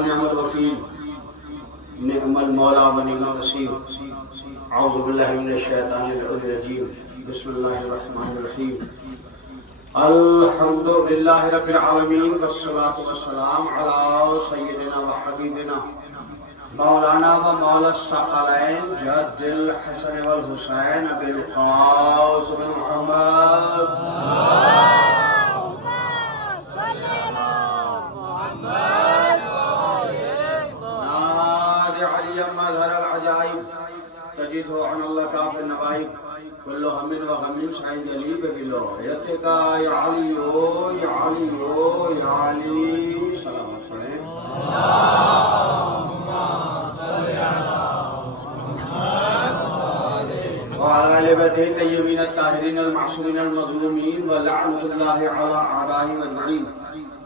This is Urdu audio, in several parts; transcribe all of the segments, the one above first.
ونعم الوکیل نعم المولا ونعم النصیر اعوذ باللہ من الشیطان الرجیم بسم اللہ الرحمن الرحیم الحمد للہ رب العالمین والصلاة والسلام علی سیدنا و حبیبنا مولانا و مولا الثقلین جد الحسن والحسین ابی القاسم محمد مظہر العجائب تجدہ عن اللہ کاف النوائب کل ہم و غم سعید علی بگلو یتکا یا علیو یا علیو یا علی سلام پڑھیں وعلى آل بیتہ الطیبین الطاہرین المعصومین المظلومین ولعنۃ اللہ علی اعدائهم اجمعین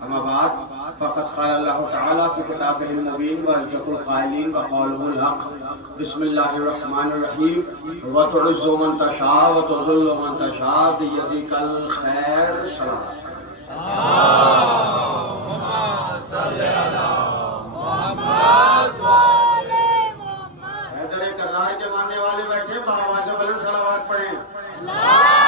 اما بعد فقد قال اللہ تعالی فی کتابہ المبین واصدق القائلین وقوله الحق بسم اللہ الرحمن الرحیم وتعز من تشاء وتذل من تشاء بیدک الخیر صلی اللہم صلی علی محمد وعلی محمد حیدر کرار کے ماننے والے بیٹھے بآواز بلند صلوات پڑھیں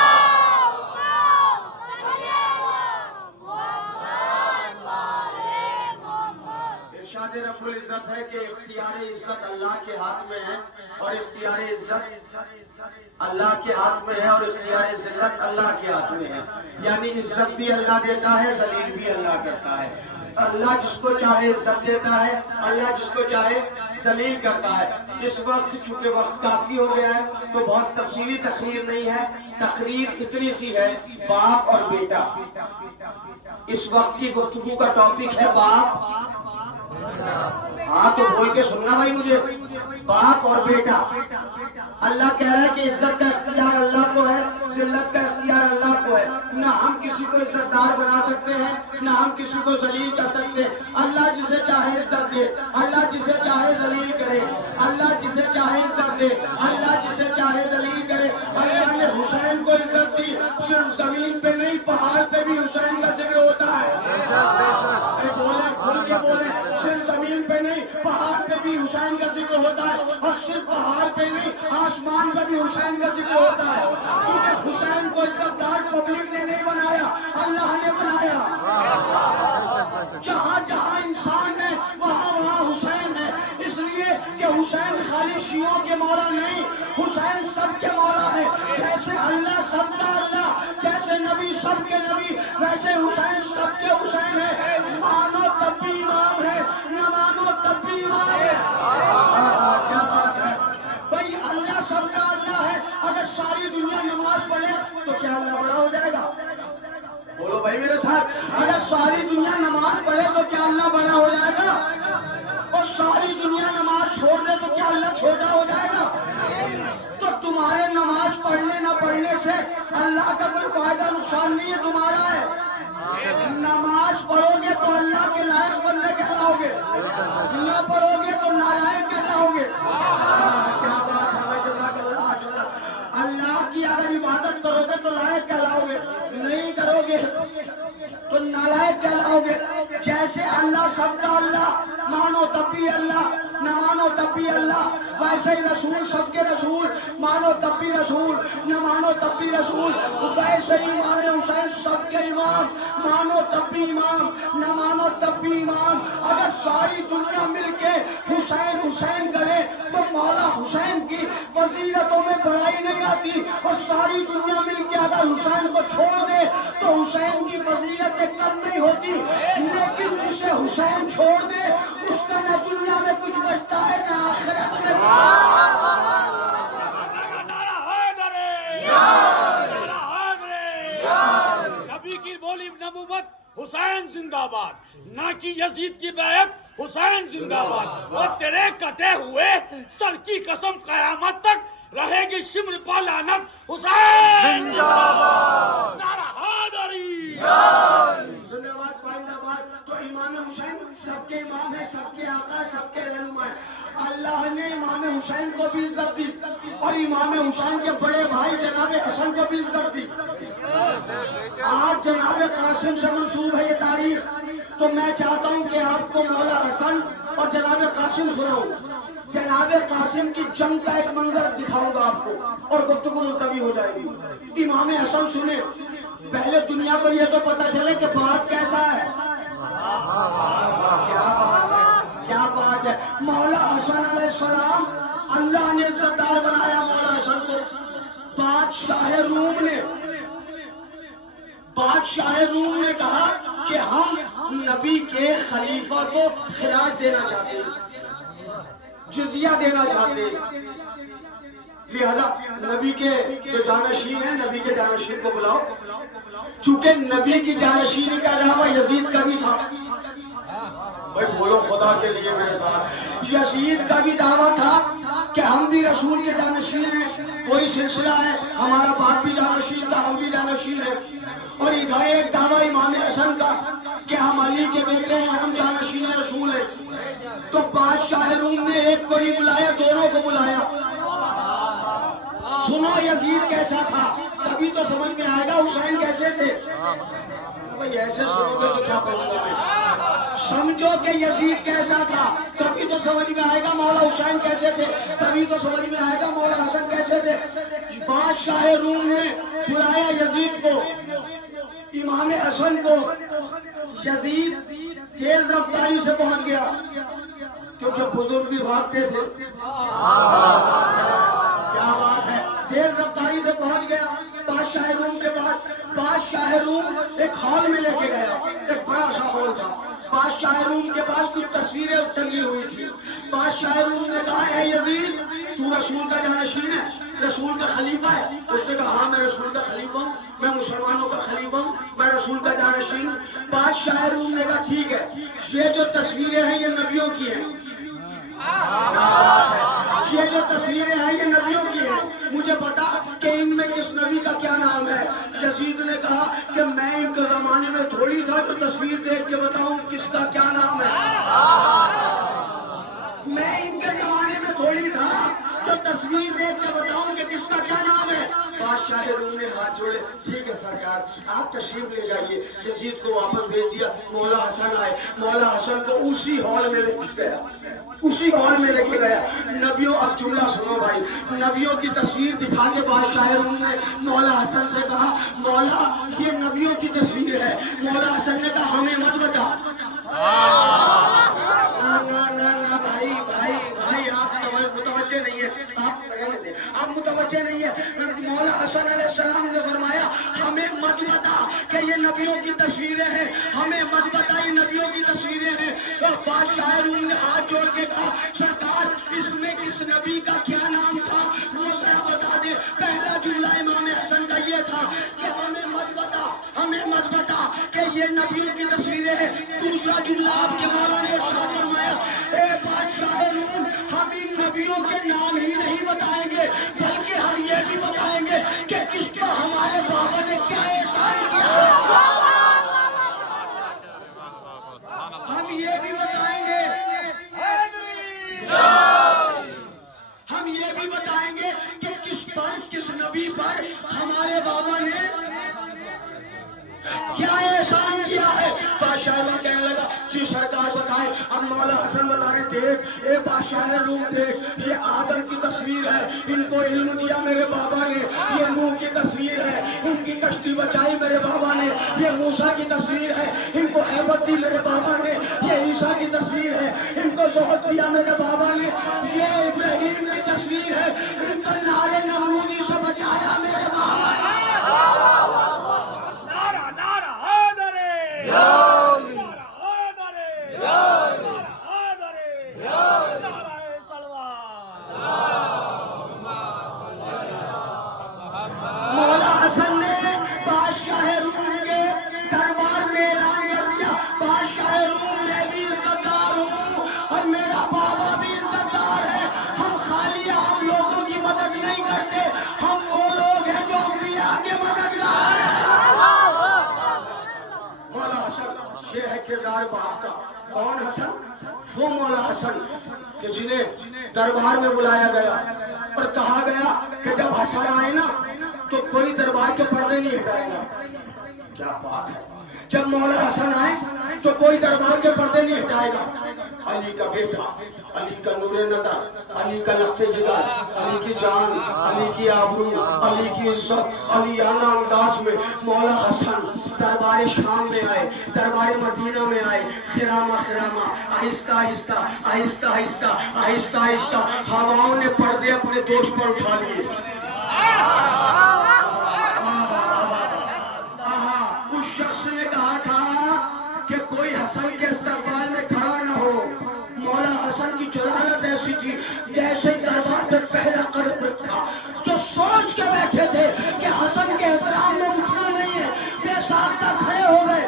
ارشاد رب العزت ہے کہ اختیار عزت اللہ کے ہاتھ میں ہے اور اختیار عزت اللہ کے ہاتھ میں ہے اور اختیار ذلت اللہ کے ہاتھ میں ہے یعنی عزت بھی اللہ دیتا ہے ذلیل بھی اللہ کرتا ہے اللہ جس کو چاہے عزت دیتا ہے اللہ جس کو چاہے ذلیل کرتا ہے اس وقت چونکہ وقت کافی ہو گیا ہے تو بہت تفصیلی تقریر نہیں ہے تقریر اتنی سی ہے باپ اور بیٹا اس وقت کی گفتگو کا ٹاپک ہے باپ ہاں تو بول کے سننا بھائی مجھے باپ اور بیٹا اللہ کہہ رہا ہے کہ عزت کا اختیار اللہ کو ہے ذلت کا اختیار اللہ کو ہے نہ ہم کسی کو عزت دار بنا سکتے ہیں نہ ہم کسی کو ذلیل کر سکتے اللہ جسے چاہے عزت دے اللہ جسے چاہے ذلیل کرے اللہ جسے چاہے عزت دے اللہ جسے چاہے ذلیل کرے اللہ نے حسین کو عزت دی صرف زمین پہ نہیں پہاڑ پہ بھی حسین کا ذکر ہوتا ہے بولے کھل کے بولے صرف زمین پہ نہیں پہاڑ پہ بھی حسین کا ذکر ہوتا ہے اور صرف پہاڑ پہ نہیں آسمان پہ بھی حسین کا ذکر ہوتا ہے کیونکہ حسین کو عزت دار پبلک نے نہیں بنایا اللہ نے بنایا جہاں جہاں انسان ہے وہاں وہاں حسین ہے اس لیے کہ حسین خالی شیعوں کے مولا نہیں حسین سب کے مولا ہے جیسے اللہ سب کا اللہ جیسے نبی سب کے نبی ویسے حسین سب کے حسین ہے مانو تب بھی امام ہے نہ مانو تب بھی امام ہے کیا بات ہے بھائی اللہ سب کا اللہ ہے اگر ساری دنیا نماز پڑھے تو کیا اللہ بڑا ہو جائے گا بولو بھائی میرے ساتھ اگر ساری دنیا نماز پڑھے تو کیا اللہ بڑا ہو جائے گا اور ساری دنیا نماز چھوڑ دے تو کیا اللہ چھوٹا ہو جائے گا تو تمہارے نماز پڑھنے نہ پڑھنے سے اللہ کا کوئی فائدہ نقصان نہیں ہے تمہارا ہے نماز پڑھو گے تو اللہ کے لائق بندے کہلاؤ گے نہ پڑھو گے تو نالائق کہلاؤ گے کیا بات ہے اللہ کی اگر عبادت کرو گے تو لائق کہلاؤ گے نہیں کرو گے تو نالائق کہلاؤ گے جیسے اللہ سب کا اللہ مانو تب بھی اللہ نہ مانو تب بھی اللہ ویسے ہی رسول سب کے رسول مانو تب بھی رسول نہ مانو تب بھی رسول ویسے ہی امام حسین سب کے امام مانو تب بھی امام نہ مانو تب بھی امام اگر ساری دنیا مل کے حسین حسین کرے تو مولا حسین کی فضیلتوں میں بڑائی نہیں آتی اور ساری دنیا مل کے اگر حسین کو چھوڑ دے تو حسین کی فضیلتیں کم نہیں ہوتی لیکن جسے حسین چھوڑ دے اس کا نہ دنیا میں کچھ بچتا ہے نہ آخرت میں نبی کی بولی نبوت حسین زندہ باد نہ کی یزید کی بیعت حسین زندہ باد اور تیرے کٹے ہوئے سر کی قسم قیامت تک رہے گی شمر پا لعنت حسین زندہ باد نعرہ حیدری زندہ باد پائندہ باد تو امام حسین سب کے امام ہے سب کے آقا سب کے رہنما ہے اللہ نے امام حسین کو بھی عزت دی اور امام حسین کے بڑے بھائی جناب حسن کو بھی عزت دی آج جناب قاسم سے منسوب ہے یہ تاریخ تو میں چاہتا ہوں کہ آپ کو مولا حسن اور جناب قاسم سناؤں. جناب قاسم کی جنگ کا ایک منظر دکھاؤں گا آپ کو اور گفتگو ملتوی ہو جائے گی. امام حسن سنے، پہلے دنیا کو یہ تو پتا چلے کہ بات کیسا ہے. کیا بات ہے. مولا حسن علیہ السلام اللہ نے عزت دار بنایا. مولا حسن کو بادشاہ روم نے کہا کہ ہم نبی کے خلیفہ کو خراج دینا چاہتے ہیں، جزیہ دینا چاہتے ہیں. لہذا نبی کے جو جانشین ہیں، نبی کے جانشین کو بلاؤ. چونکہ نبی کی جانشینی کا علاوہ یزید کا بھی تھا. بھائی بولو خدا کے لیے میرے ساتھ. یزید کا بھی دعویٰ تھا کہ ہم بھی رسول کے جانشین ہیں، کوئی سلسلہ ہے، ہمارا باپ بھی جانشین تھا، ہم بھی جانشین ہیں. اور ادھر ایک دعویٰ امام حسن کا کہ ہم علی کے بیٹے ہیں، ہم جانشین رسول ہیں. تو بادشاہ روم نے ایک کو نہیں بلایا، دونوں کو بلایا. سنو یزید کیسا تھا، تبھی تو سمجھ میں آئے گا حسین کیسے تھے. بھائی ایسے سنو گے تو کیا پڑھوں گا میں. سمجھو کہ یزید کیسا تھا، تبھی تو سمجھ میں آئے گا مولا حسین کیسے تھے، تبھی تو سمجھ میں آئے گا مولا حسن کیسے تھے. بادشاہ روم نے بلایا یزید کو، امام حسن کو. یزید تیز رفتاری سے پہنچ گیا کیونکہ بزرگ بھی بھاگتے تھے. کیا بات ہے. تیز رفتاری سے پہنچ گیا بادشاہ روم کے پاس. بادشاہ روم ایک ہال میں لے کے گیا، ایک بڑا سا ہال تھا. بادشاہ روم کے پاس کچھ تصویریں ٹنگی ہوئی تھی. بادشاہ روم نے کہا اے یزید تو رسول کا جانشین ہے، رسول کا خلیفہ ہے. اس نے کہا ہاں میں رسول کا خلیفہ ہوں، میں مسلمانوں کا خلیفہ ہوں، میں رسول کا جانشین ہوں. بادشاہ روم نے کہا ٹھیک ہے، یہ جو تصویریں ہیں یہ نبیوں کی ہیں. یہ جو تصویریں ہیں یہ نبیوں کی ہیں، مجھے بتا کہ ان میں کس نبی کا کیا نام ہے. یزید نے کہا کہ میں ان کے زمانے میں تھوڑی تھا تو تصویر دیکھ کے بتاؤں کس کا کیا نام ہے. میں ان کے زمانے میں تھوڑی تھا تو تصویر دیکھ کے بتاؤں کہ کس کا کیا نام ہے. بادشاہ روم نے ہاتھ جوڑے، ٹھیک ہے سرکار آپ تشریف لے جائیے. یزید کو واپس بھیج دیا. مولا حسن آئے. مولا حسن کو اسی ہال میں لے کے گیا، اسی ہال میں لے کے گیا. نبیوں، اب جملہ سنو بھائی، نبیوں کی تصویر دکھا کے بادشاہ روم نے مولا حسن سے کہا مولا یہ نبیوں کی تصویر ہے. مولا حسن نے کہا ہمیں مت بتا. نہ بھائی بھائی بھائی آپ متوجہ نہیں ہے، آپ متوجہ نہیں ہے. مولا حسن علیہ السلام نے فرمایا ہمیں مت بتا کہ یہ نبیوں کی تصویریں ہیں، ہمیں مت بتا یہ نبیوں کی تصویریں ہیں. بادشاہ روم نے ہاتھ جوڑ کے کہا سرکار اس میں کس نبی کا کیا نام تھا وہ ذرا بتا دے. پہلا جملہ امام حسن کا یہ تھا کہ ہمیں مت بتا، ہمیں مت بتا کہ یہ نبیوں کی تصویریں ہیں. دوسرا جملہ آپ کے مولا نے ارشاد فرمایا اے بادشاہ روم ہم ان نبیوں کے نام ہی نہیں بتائیں گے بلکہ ہم یہ بھی بتائیں گے کہ کس پر ہمارے بابا نے کیا احسان کیا. ہم یہ بھی بتائیں گے، ہم یہ بھی بتائیں گے کہ کس پر، کس نبی پر ہمارے بابا نے کیا احسان کیا ہے. بادشاہ روم کہنے لگا جی سرکار بتائے. اب مولا حسن بتا رہے دیکھ اے بادشاہ روم دیکھ یہ آدم کی تصویر ہے، ان کو علم دیا میرے بابا نے. یہ نوح کی تصویر ہے، ان کی کشتی بچائی میرے بابا نے. یہ موسیٰ کی تصویر ہے، ان کو ہیبت دی میرے بابا نے. یہ عیسیٰ کی تصویر ہے، ان کو زہد دیا میرے بابا نے. یہ ابراہیم کی تصویر ہے، ان کو نارے نمرودی سے بچایا میرے بابا نے. مولا حسن نے بادشاہ روم کے دربار میں اعلان کر دیا بادشاہ روم میں بھی عزت دار ہوں اور میرا بابا بھی عزت دار ہے. ہم خالی عام لوگوں کی مدد نہیں کرتے، ہم وہ لوگ ہیں جو انبیاء کے مددگار ہیں. مولا حسن یہ ہے کردار باپ کا. کون حسن؟ وہ مولا حسن کہ جنہیں دربار میں بلایا گیا اور کہا گیا کہ جب حسن آئے نا تو کوئی دربار کے پردے نہیں ہٹائے گا. کیا بات ہے. جب مولا حسن آئے تو کوئی دربار کے پردے نہیں ہٹائے گا. علی کا بیٹا، علی کا نور نظر، علی کا لخت جگر، علی کی جان، علی کی آبرو، علی کی عزت، علیانہ انداز میں مولا حسن دربار شام میں آئے، دربار مدینہ میں آئے. خرامہ خرامہ، آہستہ آہستہ آہستہ آہستہ آہستہ آہستہ ہواؤں نے پردے اپنے دوش پر اٹھا لیے. اس شخص نے کہا تھا کہ کوئی حسن کے استقبال میں کھڑا نہ ہو. مولا حسن کی جلالت ایسی تھی جیسے دربار پہ پہلا قدم رکھا. جو سوچ کے بیٹھے تھے کہ حسن کے احترام میں اٹھنا نہیں ہے، بے ساختہ کھڑے ہو گئے.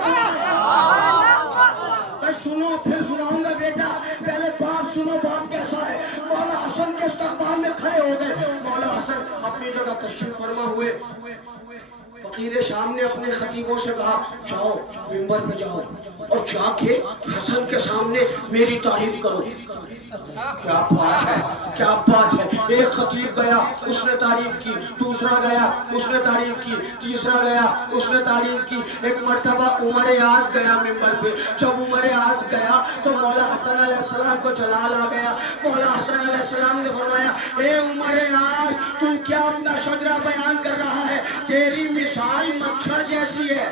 سنو پھر سناؤں گا بیٹا، پہلے باپ سنو باپ کیسا ہے. مولا حسن کے استقبال میں کھڑے ہو گئے. مولا حسن اپنی جگہ تشریف فرما ہوئے. فقیر شام نے اپنے خطیبوں سے کہا جاؤ منبر پہ جاؤ اور جا کے حسن کے سامنے میری تعریف کرو. کیا بات ہے، کیا بات ہے. ایک خطیب گیا، اس نے تعریف کی. دوسرا گیا، اس نے تعریف کی. تیسرا گیا، اس نے تعریف کی. ایک مرتبہ عمر اعظم گیا ممبر پہ. جب عمر اعظم گیا تو مولا حسن علیہ السلام کو جلال آ گیا. مولا حسن علیہ السلام نے فرمایا اے عمر اعظم، تو کیا اپنا شجرہ بیان کر رہا ہے؟ تیری مثال مچھر جیسی ہے.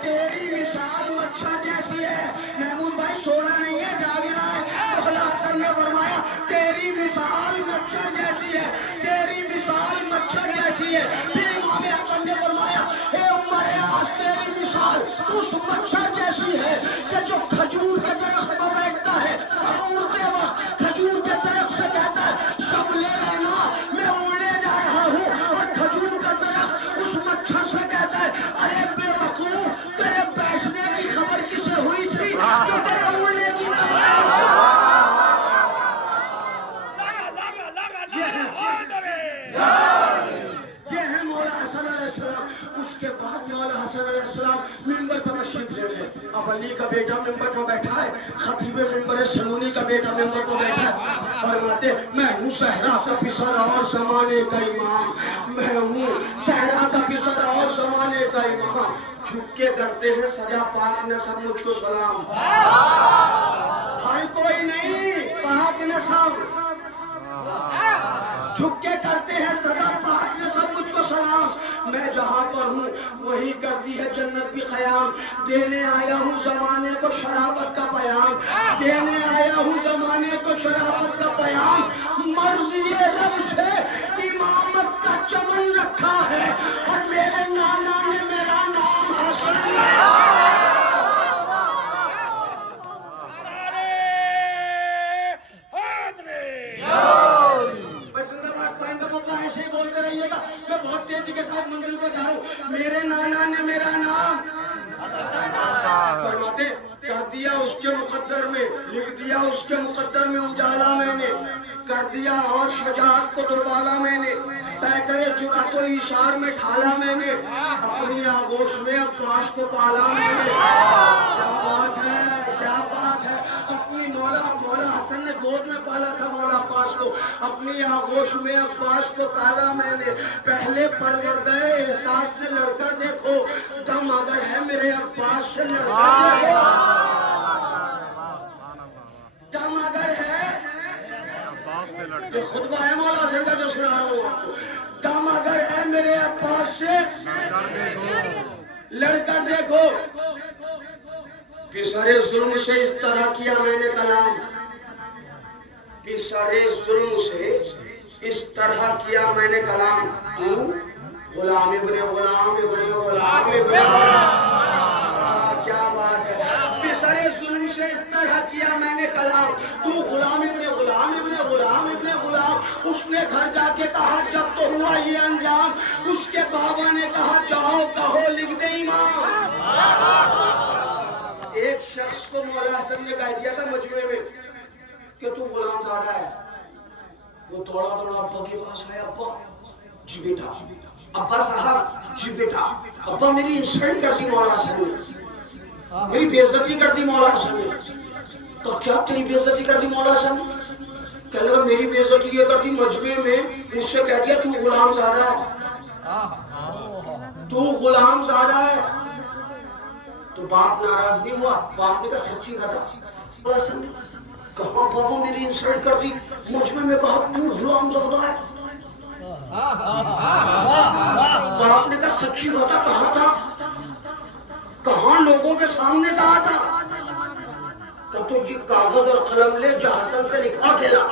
تیری مثال مچھر جیسی ہے. محمود بھائی سونا نہیں ہے، جاگنا ہے. مولا حسن نے فرمایا تیری مثال مچھر جیسی ہے، تیری مثال مچھر جیسی ہے. پھر امام حسن نے فرمایا اے عمر اعظم، تیری مثال اس مچھر جیسی ہے کہ جو کھجور کے درخت پر بیٹھتا ہے اور اڑتے وقت کھجور کے درخت سے کہتا ہے سب لے لینا، میں اڑنے جا رہا ہوں. اور کھجور کا درخت اس مچھر سے کہتا ہے ارے بے وقوف، تیرے بیٹھنے کی خبر کسے ہوئی تھی جو تیرے اڑنے کی خبر. یہ ہے مولا حسن علیہ السلام. اس کے بعد مولا حسن علیہ السلام ممبر پر تشریف لے گئے. اب علی کا بیٹا ممبر پر بیٹھا ہے، خطیب ممبر سلونی کا بیٹا ممبر پر بیٹھا ہے. فرماتے میں ہوں صحرا کا پسر اور زمانے کا امام، میں ہوں صحرا کا پسر اور زمانے کا امام. جھک کے کرتے ہیں سدا پاک نسب مجھ کو سلام. ہر کوئی نہیں، پاک نسب. جھک کے کرتے ہیں سدا پاک نسب مجھ کو سلام. میں جہاں پر ہوں وہی کرتی ہے جنت بھی قیام. دینے آیا ہوں زمانے کو شرافت کا پیام، دینے آیا ہوں زمانے کو شرافت کا پیام. مرضی رب سے امامت کا چمن رکھا ہے اور میرے نانا نے میرا نام حسن ایسے ہی بولتے رہیے گا. میں بہت تیزی کے ساتھ منزل پہ جا رہا ہوں. میرے نانا نے میرا نام فرماتے کر دیا اس کے مقدر میں، لکھ دیا اس کے مقدر میں اجالا میں نے، کر دیا اور شجاعت کو دوبالا میں نے، پیکرے جرأت و اشار میں ڈھالا میں نے، اپنی آغوش میں عباس کو پالا میں نے. کیا بات ہے، کیا بات ہے. اپنی مولا حسن نے گود میں پالا تھا مولا عباس کو، اپنی آغوش میں عباس کو پالا میں نے. پہلے پرور گئے احساس سے لڑ کر دیکھو، دم اگر ہے میرے عباس سے لڑ کر دیکھو. دم اگر ہے، یہ خطبہ ہے مولا حسن کا جو سنا رہا ہوں آپ کو. دم اگر ہے میرے عباس سے لڑ کر دیکھو. پسارے ظلم سے اس طرح کیا میں نے کلام، پسارے ظلم سے اس طرح کیا میں نے کلام. تو غلام ابن غلام ابن غلام ابن غلام. کیا بات ہے. پسارے ظلم سے اس طرح کیا میں نے کلام. تو غلام ابن غلام ابن غلام ابن غلام. اس نے گھر جا کے کہا جب تو ہوا یہ انجام. اس کے بابا نے کہا جاؤ کہو لکھ دے امام. ایک شخص کو مولا حسن نے کہہ دیا تھا مجمع میں کہ تو غلام زادہ ہے. وہ دوڑا ابا کے پاس آیا. ابا جی بیٹا. ابا صاحب جی بیٹا. ابا میری انسلٹ کر دی مولا حسن نے، میری بے عزتی کر دی مولا حسن نے. تو کیا تیری بے عزتی کر دی مولا حسن نے؟ کہنے لگا میری بے عزتی یہ کر دی، مجمع میں مجھ سے کہہ دیا تو غلام زادہ ہے. تو غلام زادہ ہے. تو باپ ناراض نہیں ہوا. باپ نے کہا سچی بتا. حسن نے کہا بابا میری انسلٹ کر دی مجھ میں کہا تو غلام زادہ ہے. باپ نے کہا سچی بتا کہا تھا, کہاں لوگوں کے سامنے کہا تھا. کہ تو یہ کاغذ اور قلم لے جا حسن سے لکھا کے لا.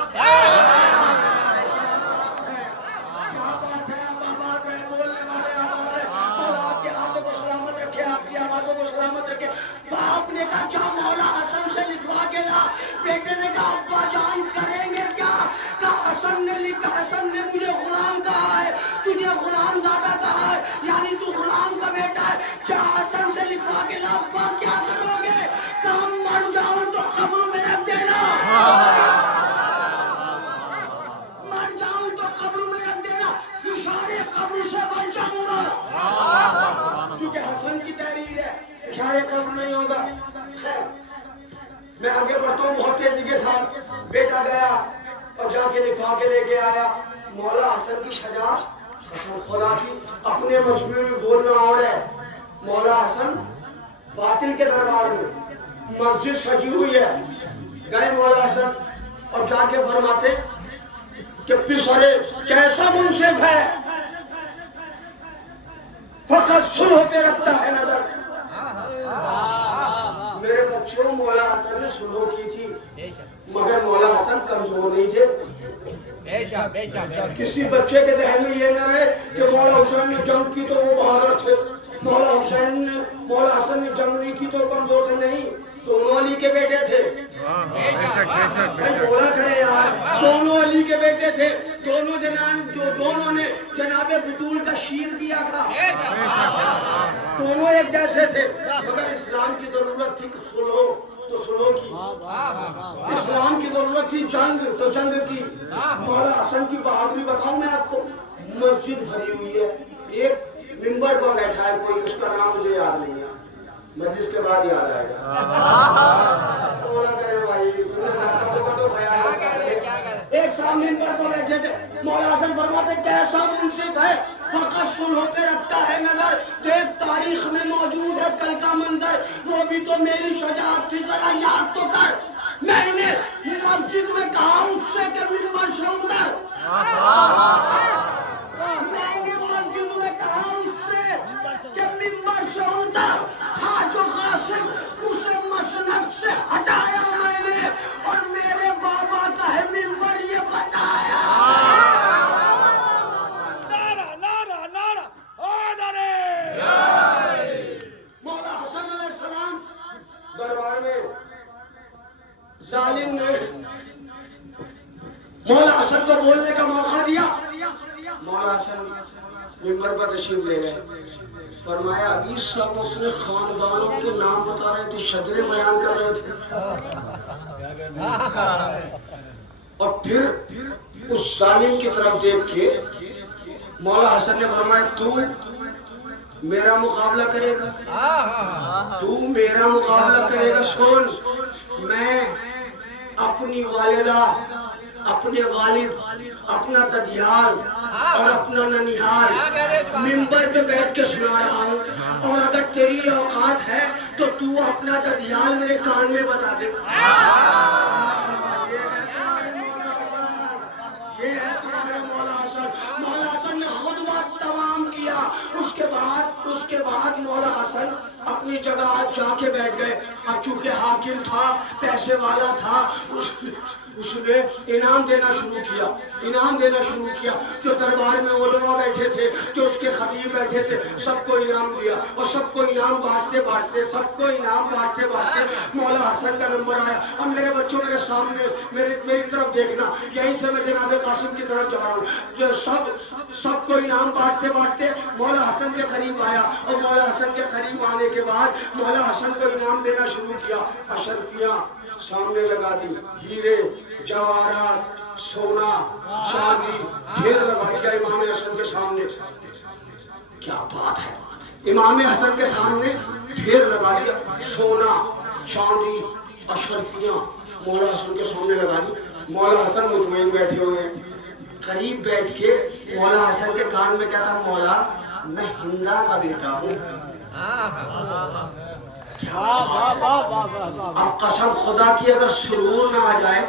باپ نے کہا کیا مولا حسن سے لکھوا کے لا. بیٹے نے کہا ابا جان کریں گے کیا. کہا حسن نے لکھا, حسن نے مجھے غلام کہا ہے, تجھے غلام زادہ کہا ہے, یعنی تو غلام کا بیٹا ہے. کیا حسن سے لکھوا کے لا. ابا کیا کرو گے. کہا مر جاؤں تو قبر میں رکھ دینا. مر جاؤں تو قبر میں رکھ دینا, اشارے قبر سے بچ جاؤں گا. کیونکہ حسن کی تحریر ہے, اشارے قبر نہیں ہوگا. خیر میں آگے بڑھتا ہوں بہت تیزی کے ساتھ. بیٹا گیا اور جا کے لکھوا کے لے کے آیا. مولا حسن کی شجاعت, قسم خدا کی اپنے مجموعے میں بولنا اور ہے. مولا حسن باطل کے دربار میں, مسجد سجی ہوئی ہے. گئے مولا حسن اور جا کے فرماتے کہ پسرے کیسا منصف ہے, فقط صلح پہ رکھتا ہے نظر. میرے بچوں مولا حسن نے صلح کی تھی مگر مولا حسن کمزور نہیں تھے. کسی بچے کے ذہن میں یہ نہ رہے کہ مولا حسین نے جنگ کی تو وہ بہادر تھے, مولا حسن نے جنگ نہیں کی تو کمزور تھے. نہیں, دونوں علی کے بیٹے تھے. بولا کرے یار, دونوں علی کے بیٹے تھے. دونوں نے جناب بطول کا شیر کیا تھا. دونوں ایک جیسے تھے مگر اسلام کی ضرورت تھی صلح تو صلح کی. اسلام کی ضرورت تھی جنگ تو جنگ کی. مولا حسن کی بہادری بتاؤں میں آپ کو. مسجد بھری ہوئی ہے, ایک ممبر پر بیٹھا ہے کوئی, اس کا نام مجھے یاد نہیں ہے, مجلس کے بعد یاد آئے گا. ایک سامنے ممبر پر بیٹھے تھے. مولا حسن فرماتے کیسا منصف ہے, فقط صلح پہ رکھتا ہے نظر. دیکھ تاریخ میں موجود ہے کل کا منظر, وہ بھی تو میری شجاعت تھی, ذرا یاد تو کر. میں نے مسجد میں کہا اس سے کہ ممبر سے اتر. میں نے مسجد میں کہا اس سے کہ ممبر سے اتر. تھا جو قاسم اسے مسند سے ہٹایا میں نے, اور میرے بابا کا ہے ممبر یہ بتایا. مولا حسن علیہ السلام دربار میں ظالم نے مولا حسن کو بولنے کا موقع دیا. مولا حسن ممبر پر تشریف لے گئے. فرمایا ابھی سب اپنے خاندانوں کے نام بتا رہے تھے, شجرے بیان کر رہے تھے, اور پھر اس ظالم کی طرف دیکھ کے مولا حسن نے فرمایا تو میرا مقابلہ کرے گا, تو میرا مقابلہ کرے گا. سن, میں اپنی والدہ, اپنے والد, اپنا ددیال اور اپنا ننیحال ممبر پہ بیٹھ کے سنا رہا ہوں, اور اگر تیری اوقات ہے تو تو اپنا ددیال میرے کان میں بتا دے. یہ ہے تمہارا مولا حسن. مولا حسن نے خطبہ تمام کیا. اس کے بعد مولا حسن اپنی جگہ جا کے بیٹھ گئے. اب چونکہ حاکم تھا, پیسے والا تھا, اس نے انعام دینا شروع کیا. جو دربار میں علماء بیٹھے تھے, جو اس کے خطیب بیٹھے تھے, سب کو انعام دیا. اور سب کو انعام بانٹتے مولا حسن کا نمبر آیا. اب میرے بچوں میرے سامنے میری طرف دیکھنا, یہیں سے میں جناب قاسم کی طرف جا رہا ہوں. جو سب کو انعام بانٹتے مولا حسن کے قریب آیا, اور مولا حسن کے قریب آنے کے بعد مولا حسن کو انعام دینا شروع کیا. اشرفیاں سامنے لگا دی, ہیرے, جواہرات, سونا, چاندی ڈھیر لگا دیا امام حسن کے سامنے. کیا بات ہے, امام حسن کے سامنے ڈھیر لگا دیا, سونا, چاندی, اشرفیاں مولا حسن کے سامنے لگا دی. مولا حسن مطمئن بیٹھے ہوئے, قریب بیٹھ کے مولا حسن کے کان میں کہتا, مولا میں ہندا کا بیٹا ہوں. اب قسم خدا کی اگر سرور نہ آ جائے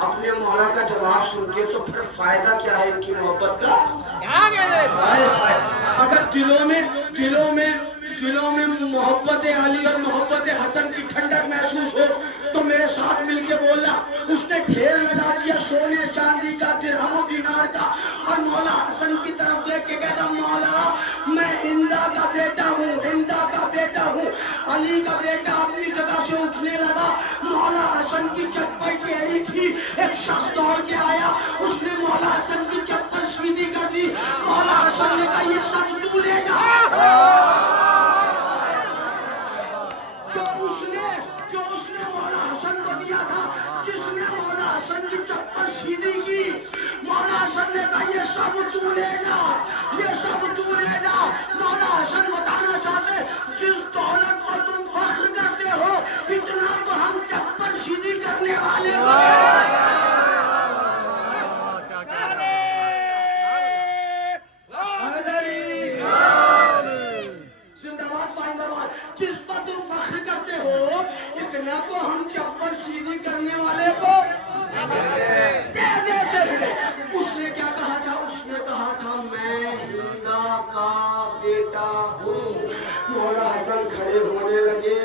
اپنے مولا کا جواب سن کے تو پھر فائدہ کیا ہے ان کی محبت کا؟ اگر دلوں میں محبت علی اور محبت حسن کی ٹھنڈک محسوس ہو تو میرے ساتھ مل کے بولنا. اس نے ڈھیر لگا دیا سونے چاندی کا درہم و دینار کا اور مولا حسن کی طرف دیکھ کے کہتا مولا میں ہندا کا بیٹا ہوں, ہندا کا بیٹا ہوں. علی کا بیٹا اپنی جگہ سے اٹھنے لگا. مولا حسن کی چپل ٹیڑھی تھی, ایک شخص دوڑ کے آیا, اس نے مولا حسن کی چپل سیدھی کر دی. مولا حسن نے کہا یہ سب تو لے جا. جو اس نے مولا حسن کو دیا تھا, جس نے مولا حسن کی چپل سیدھی کی, مولا حسن نے کہا یہ سب تو لے جا, یہ سب تو لے جا. مولا حسن بتانا چاہتے جس دولت پر تم فخر کرتے ہو اتنا تو ہم چپل سیدھی کرنے والے جس پر تم فخر کرتے ہو اتنا تو ہم چپل سیدھی کرنے والے کو دے دیتے ہیں. اس نے کیا کہا تھا؟ اس نے کہا تھا میں ہندا کا بیٹا ہوں. مولا حسن کھڑے ہونے لگے.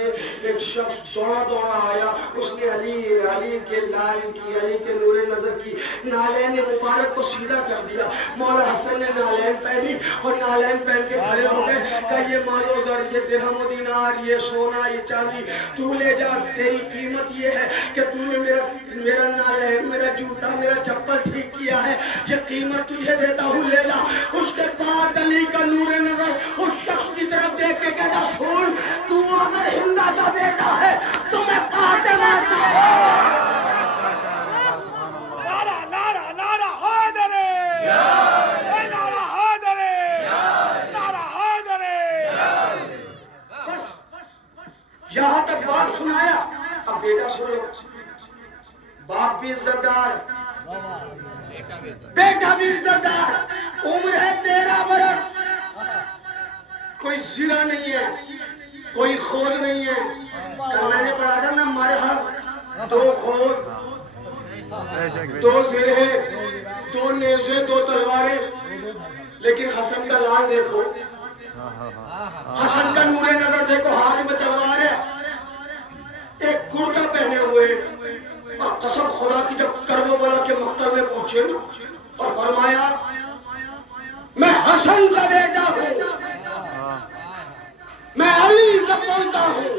ایک شخص دوڑا آیا, اس نے علی کے لال کی, علی کے نور نظر کی نالین مبارک کو سیدھا کر دیا. مولا حسن نے نالین پہنی اور نالین پہن کے کھڑے ہو گئے. کہ یہ مال و زر, یہ درہم و دینار, یہ سونا, یہ چاندی تو لے جا. تیری قیمت یہ ہے کہ تو نے میرا نالین, میرا جوتا, میرا چپل ٹھیک کیا ہے. یہ قیمت تجھے دیتا ہوں, لے جا. اس کے بعد علی کا نور نظر اس شخص کی طرف دیکھ کے کہتا سن تو اگر ہندا کا بیٹا ہے تو میں فاطمہ سے یہاں تک بات سنایا. اب بیٹا سنو, باپ بھی عزت دار, بیٹا بھی عزت دار, عمر ہے 13 برس, کوئی زرہ نہیں ہے, کوئی خود نہیں ہے. کل میں نے پڑھا تھا نا مرحب, 2 خود, 2 زرے, 2 نیزے, 2 تلواریں. لیکن حسن کا لال دیکھو, حسن کا نور نظر دیکھو, ہاتھ میں تلوار ہے, ایک کرتا پہنے ہوئے. اور قسم خدا کی جب کربلا کے مقتل میں پہنچے نا اور فرمایا میں حسن کا بیٹا ہوں, میں علی کا پوتا ہوں,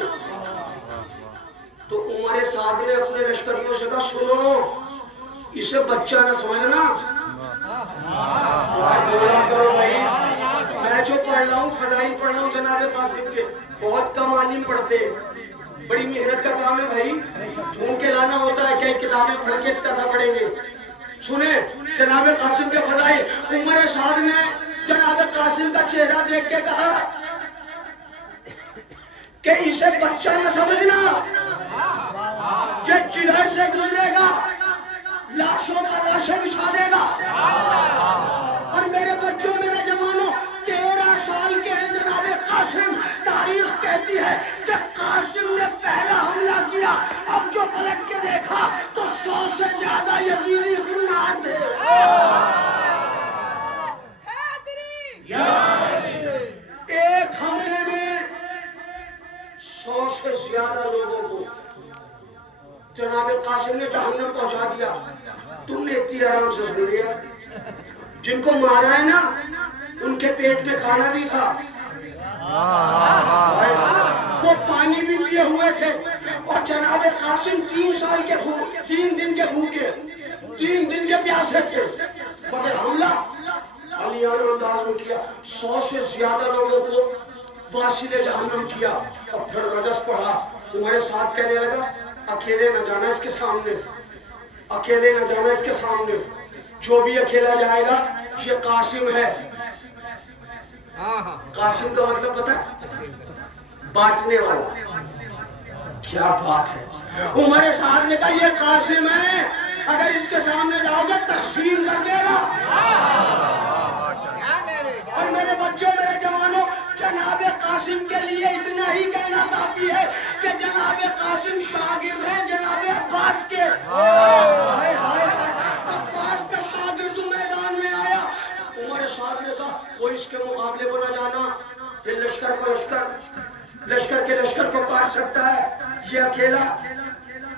تو عمر سعد نے اپنے لشکریوں سے کہا سنو اسے بچہ نہ سمجھنا. بولا کرو بھائی, میں جو پڑھ رہا ہوں فضائل پڑھ رہا ہوں جناب قاسم کے, بہت کم عالم پڑھتے, بڑی محنت کا کام ہے بھائی, ڈھونڈ کے لانا ہوتا ہے. کئی کتابیں پڑھ کے کیسا پڑھیں گے. سنیں جناب قاسم کے فضائل. عمر سعد نے جناب قاسم کا چہرہ دیکھ کے کہا کہ اسے بچہ نہ سمجھنا, یہ چڑھر سے گزرے گا, لاشوں کا لاشیں بچھا دے گا. اور میرے بچوں, میرے جوانوں, 13 سال کے ہیں جناب قاسم. تاریخ کہتی ہے کہ قاسم نے پہلا حملہ کیا, اب جو پلٹ کے دیکھا تو 100 سے زیادہ یزیدی فنار تھے. ایک حملے میں 100 سے زیادہ لوگوں کو جناب قاسم نے جہنم پہنچا دیا. تم نے اتنی آرام سے سن لیا. جن کو مارا ہے نا ان کے پیٹ میں کھانا بھی تھا, وہ پانی بھی پیے ہوئے تھے. اور جناب قاسم 3 دن کے بھوکے, 3 دن کے پیاسے تھے, مگر حملہ علیانہ انداز میں کیا. 100 سے زیادہ لوگوں کو واصل جہنم کیا. اور پھر رجس پڑھا. تمہارے ساتھ کہنے لگا اکیلے نہ جانا اس کے سامنے, اکیلے نہ جانا اس کے سامنے. جو بھی اکیلا جائے گا یہ قاسم ہے. قاسم کا مطلب پتہ ہے, بانٹنے والا. کیا بات ہے. عمر صاحب نے کہا یہ قاسم ہے, اگر اس کے سامنے جاؤ گے تقسیم کر دے گا. اور میرے بچوں, میرے جوانوں, قاسم کے لیے اتنا ہی کہنا کافی ہے کہ جناب قاسم شاگرد ہیں جناب عباس کے. ہائے ہائے ہائے, عباس کا شاگرد میدان میں آیا. عمر صاحب نے کہا کوئی اس کے مقابلے کو نہ جانا, یہ لشکر کے لشکر کو کاٹ سکتا ہے, یہ اکیلا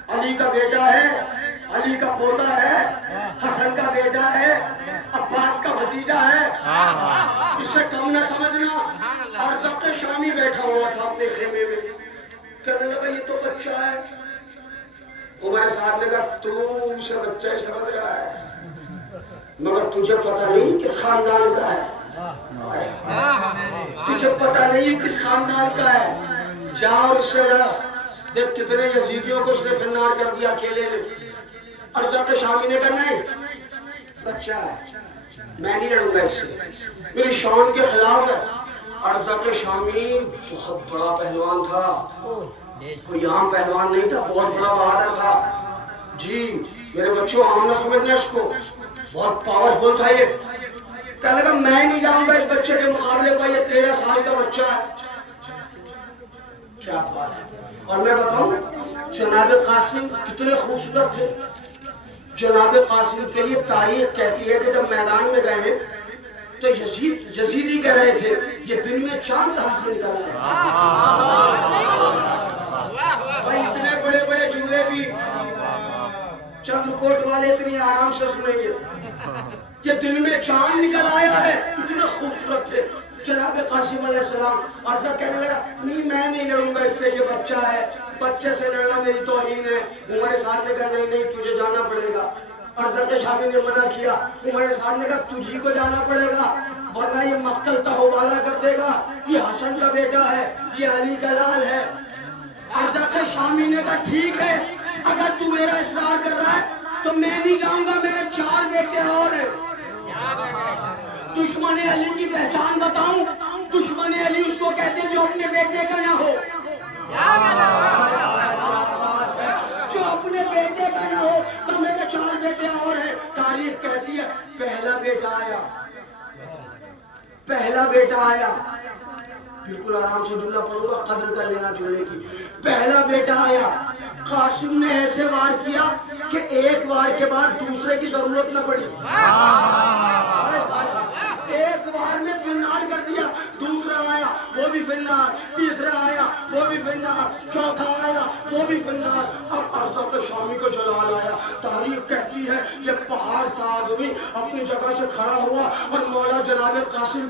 علی کا بیٹا ہے, علی کا پوتا ہے, حسن کا بیٹا ہے, عباس کا بھتیجا ہے, اسے کم نہ سمجھنا. ارزق شامی بیٹھا ہوا تھا اپنے خیمے میں, کہنے لگا یہ تو بچہ ہے. عمر صاحب نے کہا تو اسے بچہ ہی سمجھ رہا ہے, مگر تجھے پتہ نہیں کس خاندان کا ہے, تجھے پتہ نہیں کس خاندان کا ہے. جا اور اس سے لڑ, دیکھ کتنے یزیدیوں کو اس نے فنار کر دیا اکیلے میں. ارزق شامی نے کہا نہیں, بچہ ہے, میں نہیں لڑوں گا اس سے, میری شان کے خلاف ہے. ارزق شامی بہت بڑا پہلوان تھا, کوئی عام پہلوان نہیں تھا, بہت بڑا بہادر تھا. جی میرے بچوں عام نہ سمجھنا اس کو, بہت پاورفل تھا یہ. کہنے لگا میں نہیں جاؤں گا اس بچے کے مقابلے کو, یہ 13 سال کا بچہ ہے. کیا بات ہے. اور میں بتاؤں جناب قاسم کتنے خوبصورت تھے. جناب قاسم کے لیے تاریخ کہتی ہے کہ جب میدان میں گئے تو یزیدی کہہ رہے تھے یہ دن میں چاند کہاں سے نکلا ہے. بھائی اتنے بڑے بڑے جملے بھی چند کوٹ والے اتنی آرام سے سنیں گے. یہ دن میں چاند نکل آیا ہے, اتنے خوبصورت تھے جناب قاسم علیہ السلام. ارزا کہنے لگا نہیں میں نہیں لڑوں گا اس سے, یہ بچہ ہے, بچے سے لڑنا میری توہین ہے. عمر صاحب نے کہا نہیں نہیں تجھے جانا پڑے گا. ارزا کے شامی نے منع کیا. عمر صاحب نے کہا تجھی کو جانا پڑے گا ورنہ یہ مقتل تہوالا کر دے گا, یہ حسن کا بیٹا ہے, یہ علی کا لال ہے. ارزا کے شامی نے کہا ٹھیک ہے, اگر تو میرا اصرار کر رہا ہے تو میں نہیں جاؤں گا, میرے 4 بیٹے اور ہیں. دشمن علی کی پہچان بتاؤں, دشمن علی اس کو کہتے ہیں جو اپنے بیٹے کا نہ ہو, جو اپنے بیٹے کا نہ ہو. تو میرے 4 بیٹے اور ہیں. تاریخ کہتی ہے پہلا بیٹا آیا, بالکل آرام سے جملہ پڑھوں گا, قدر کر لینا جملے کی. پہلا بیٹا آیا, قاسم نے ایسے وار کیا کہ ایک وار کے بعد دوسرے کی ضرورت نہ پڑی. ایک وار میں فنار کر دیا. دوسرا آیا وہ بھی فنار, تیسرا آیا وہ بھی فنار, چوتھا آیا وہ بھی فنار. اب ارزق شامی کو جلال آیا. تاریخ کہتی ہے یہ پہاڑ سا آدمی اپنی جگہ سے کھڑا ہوا اور مولا جناب قاسم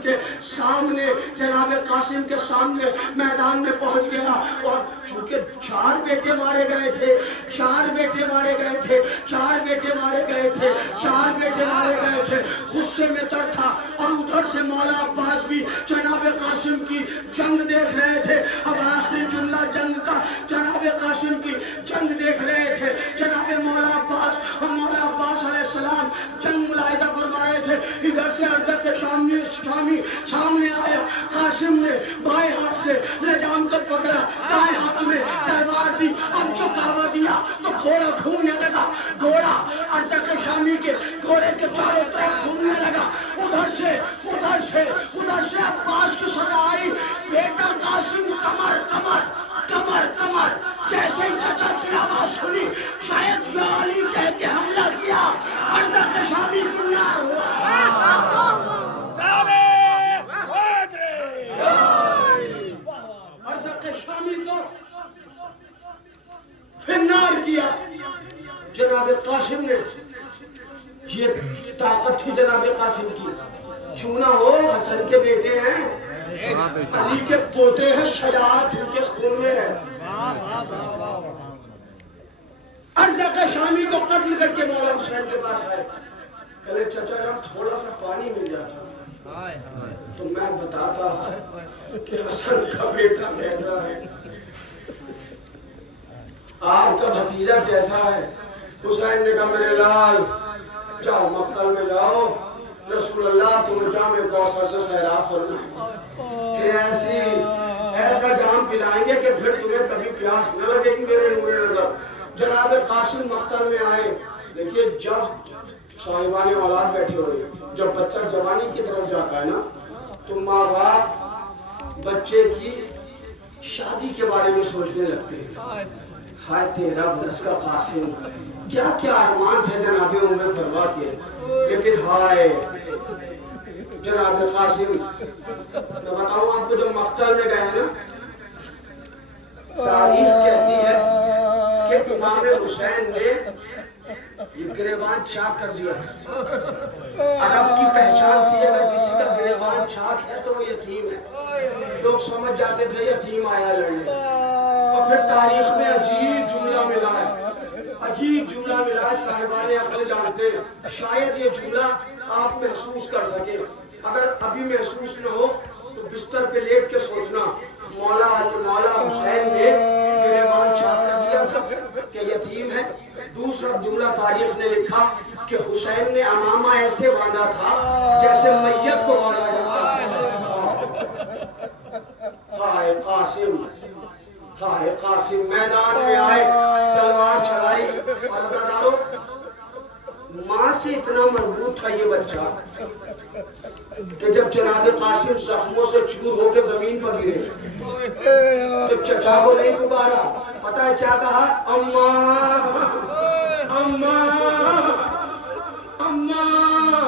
کے سامنے میدان میں پہنچ گیا. اور چونکہ 4 بیٹے مارے گئے تھے, 4 بیٹے مارے گئے تھے, غصے میں تر تھا. اور ادھر سے مولا عباس بھی جناب قاسم کی جنگ دیکھ رہے تھے. اب آخری جملہ جنگ کا, جناب قاسم کی جنگ دیکھ رہے تھے. جناب مولا عباس علیہ السلام جنگ ملاحظہ فرما رہے تھے. ادھر سے ارزق شامی سامنے آیا. قاسم نے بائیں ہاتھ سے لجام تک پکڑا, دائیں ہاتھ میں تلوار دی. اب چکاوا دیا تو گھوڑا گھومنے لگا. گھوڑا ارزق شامی کے گھوڑے کے چاروں طرف گھومنے لگا. ادھر سے عباس کی صدا آئی, بیٹا قاسم کمر کمر کمر کمر. جیسے ہی چچا کی آواز سنی شاید یا علی کہہ کے حملہ کیا. ارزق شامی فنار ہوا. ارزق شامی کو فنار کیا جناب قاسم نے. یہ طاقت تھی جناب قاسم کی. کیوں نہ ہو, حسن کے بیٹے ہیں, علی کے پوتے ہیں, شجاعت ان کے خون میں ہے. ارزق شامی کو قتل کر کے مولا حسین کے پاس آئے. کہے چچا جب تھوڑا سا پانی مل جاتا تو میں بتاتا کہ حسن کا بیٹا کیسا ہے, آپ کا بھتیجا کیسا ہے. حسین نے کہا میرے لال جاؤ مقتل میں جاؤ, رسول اللہ تمہیں جام کوثر سے سیراب فرمائیں, پھر ایسا جام پلائیں گے کہ پھر تمہیں کبھی پیاس نہ لگے گی میرے نور نظر. جناب قاسم مقتل میں آئے. دیکھیے جب صاحبان اولاد بیٹھے ہوئے, جب بچہ جوانی کی طرف جاتا ہے نا تو ماں باپ بچے کی شادی کے بارے میں سوچنے لگتے ہیں. ہائے تیرا دس کا قاسم، کیا کیا ارمان تھے جناب عمر فرما کے، لیکن ہائے جناب قاسم. تو بتاؤں آپ کو، جب مقتل میں گئے نا، تاریخ کہتی ہے کہ امام حسین نے یہ گریبان چاک کر دیا. عرب کی پہچان تھی اگر کسی کا گریبان چاک ہے تو وہ یتیم ہے. لوگ سمجھ جاتے تھے یتیم آیا لڑنے. اور پھر تاریخ میں عجیب جملہ ملا ہے، عجیب جملہ ملا ہے. صاحبان عقل جانتے ہیں، شاید یہ جملہ آپ محسوس کر سکیں. اگر ابھی محسوس نہ ہو تو بستر پہ لیٹ کے سوچنا، مولا حسین نے گریبان چاک کر دیا تھا کہ یتیم ہے. دوسرا جملہ تاریخ نے لکھا کہ حسین نے امامہ ایسے باندھا تھا جیسے میت کو باندھا جاتا ہے. ہائے قاسم، ہائے قاسم. میدان میں آئے، تلوار چلائی. اور عزادارو، ماں سے اتنا مربوط تھا یہ بچہ کہ جب جناب قاسم زخموں سے چور ہو کے زمین پر گرے، جب چچا کو نہیں پکارا، پتہ ہے کیا کہا؟ اماں اماں اماں.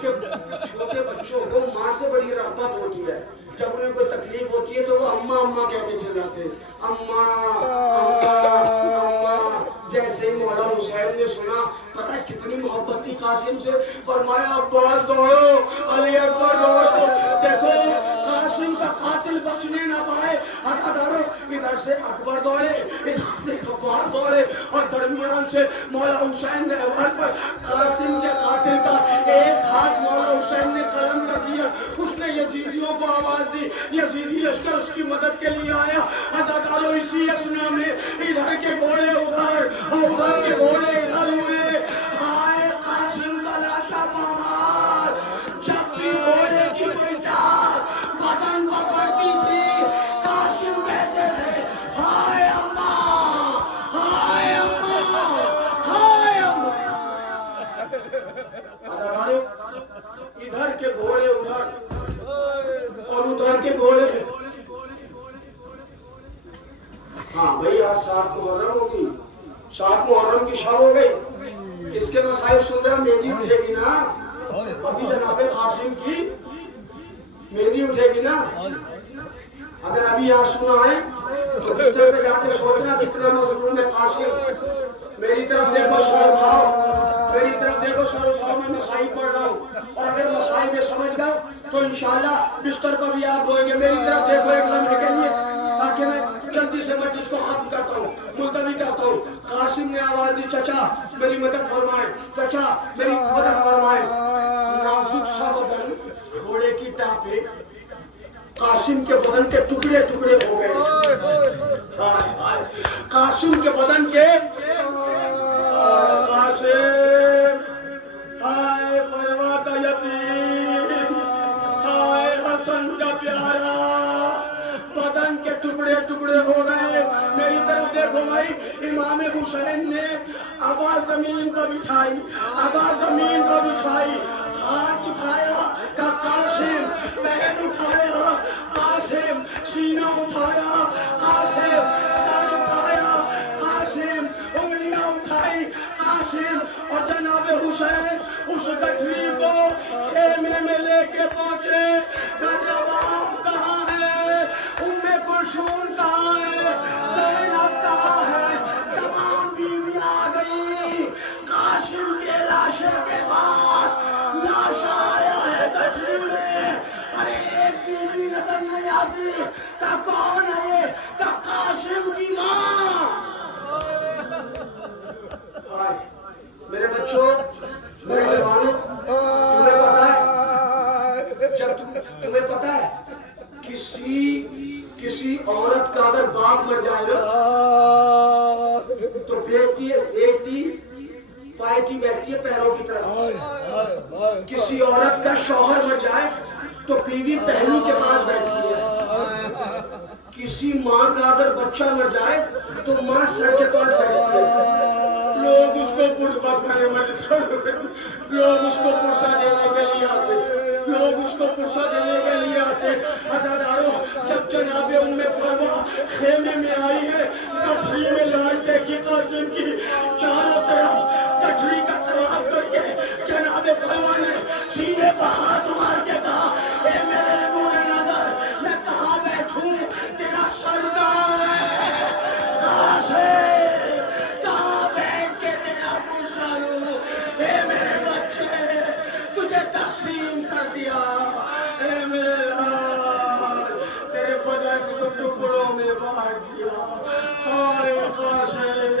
چھوٹے بچوں کو ماں سے بڑی رغبت ہوتی ہے. جب انہیں کوئی تکلیف ہوتی ہے تو وہ اماں اماں کہہ کے چلاتے ہیں، اماں اماں اماں. جیسے ہی مولا حسین نے سنا، پتہ ہے کتنی محبت تھی قاسم سے، فرمایا عباس دوڑو، علی اکبر دوڑو. دیکھو قاسم کا قاتل بچنے نہ پائے. عزادارو، ادھر سے اکبر دوڑے، ادھر سے عباس دوڑے، اور درمیان سے مولا حسین نے عمر پر قاسم کے قاتل کا ایک ہاتھ مولا حسین نے قلم کر دیا. اس نے یزیدیوں کو آواز دی، یزیدی لشکر اس کی مدد کے لیے آیا. عزادارو، اسی اسنا میں ادھر کے گھوڑے ادھر اور ادھر کے گھوڑے ادھر ہوئے. ہائے قاسم کا لاشا پامار. جب بھی گھوڑے کی کوئی ٹار بدن پکڑتی تھی، قاسم کہتے تھے ہائے اماں، ہائے اماں، ہائے اماں. ادھر کے گھوڑے ادھر اور ادھر کے گھوڑے. ہاں بھائی، آج 7 محرم ہوگی، 7 محرم کی شب ہو گئی. کس کے مصائب سن رہے ہیں؟ مہندی اٹھے گی نا ابھی جناب قاسم کی مہندی اٹھے گی نا. اگر ابھی یہاں سنا ہے تو بستر پہ جا کے سوچنا کتنا مظلوم ہے قاسم. میری طرف دیکھو، سر اٹھاؤ، میری طرف دیکھو، سر اٹھاؤ. میں مسائب پڑھ رہا ہوں، اور اگر مسائب میں سمجھ گئے تو انشاءاللہ بستر پر بھی آپ روئیں گے. میری طرف دیکھو ایک لمحے کے لیے، تاکہ میں جلدی سے مجلس کو ختم کرتا ہوں، ملتوی کرتا ہوں. قاسم نے آواز دی، چچا میری مدد فرمائیں، چچا میری مدد فرمائیں. نازک سا بدن، گھوڑے کی ٹانپیں، قاسم کے بدن کے ٹکڑے ٹکڑے ہو گئے. قاسم کے بدن کے قاسم، ہائے فروا کا یتیم، ہائے حسن کا پیارا، بدن کے ٹکڑے ٹکڑے ہو گئے. میری طرف دیکھو بھائی، امام حسین نے آواز زمین پر بچھائی، آواز زمین پر بچھائی. ہاتھ اٹھایا کہ قاسم، پیر اٹھایا قاسم، سینہ اٹھایا قاسم، سر اٹھایا قاسم، انگلیاں اٹھائی قاسم. اور جناب حسین اس گٹھری کو خیمے میں لے کے پہنچے. رباب کہاں ہے؟ ام کلثوم کہاں ہے؟ زینب کہاں ہے؟ تمام بیویاں آ گئی. قاسم کے لاشے کے پاس لاشا آیا ہے گٹھری میں. ارے ایک بیوی نظر نہیں آتی کہ کون ہے یہ؟ کہ قاسم کی ماں. میرے بچوں، میرے جوانوں، تمہیں پتا ہے، جب تمہیں پتا ہے کسی عورت کا اگر باپ مر جائے نا تو بیٹی پائٹی بیٹھتی ہے پیروں کی طرف. کسی عورت کا شوہر مر جائے تو بیوی پہلو کے پاس بیٹھتی ہے. کسی ماں کا اگر بچہ مر جائے تو ماں سر کے پاس بیٹھتی ہے. لوگ اس کو لوگ اس کو پرسہ دینے کے لیے آتے، لوگ اس کو پرسہ دینے کے لیے آتے۔ عزادارو، جب جناب ام فرما خیمے میں آئی ہے، گٹھری میں لاش دیکھی قاسم کی، چاروں طرف گٹھری کا طواف کر کے جناب فرما نے سینے پر ہاتھ مار کے کہا، اے میرے نور نظر، میں کہاں بیٹھوں، تیرا سردار ہے قاسم، کہاں بیٹھ کے تیرا پرسہ لوں، اے میرے بچے تجھے تقسیم کر دیا، اے میرے لال تیرے بدن کو ٹکڑوں میں بانٹ دیا، آئے قاسم